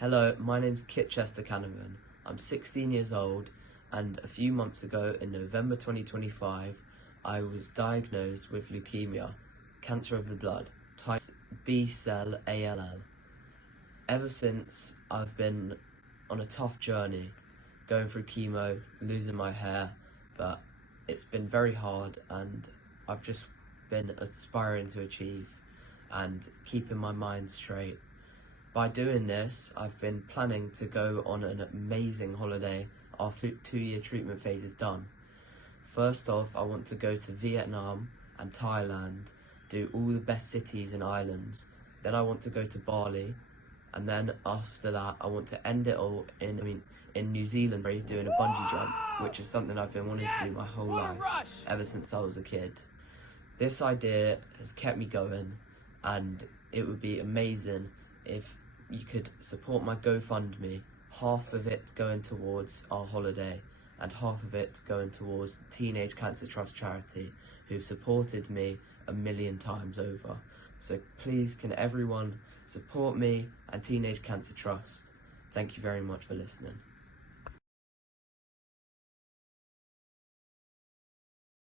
Hello, my name's Kit Chester Canavan. I'm 16 years old, and a few months ago in November 2025, I was diagnosed with leukemia, cancer of the blood, type B-cell ALL. Ever since, I've been on a tough journey, going through chemo, losing my hair, but it's been very hard, and I've just been aspiring to achieve and keeping my mind straight. By doing this, I've been planning to go on an amazing holiday after 2-year treatment phase is done. First off, I want to go to Vietnam and Thailand, do all the best cities and islands. Then I want to go to Bali, and then after that, I want to end it all in New Zealand, doing a bungee jump, which is something I've been wanting to do my whole life, ever since I was a kid. This idea has kept me going, and it would be amazing if you could support my GoFundMe, half of it going towards our holiday and half of it going towards the Teenage Cancer Trust charity, who've supported me 1,000,000 times over. So please, can everyone support me and Teenage Cancer Trust? Thank you very much for listening.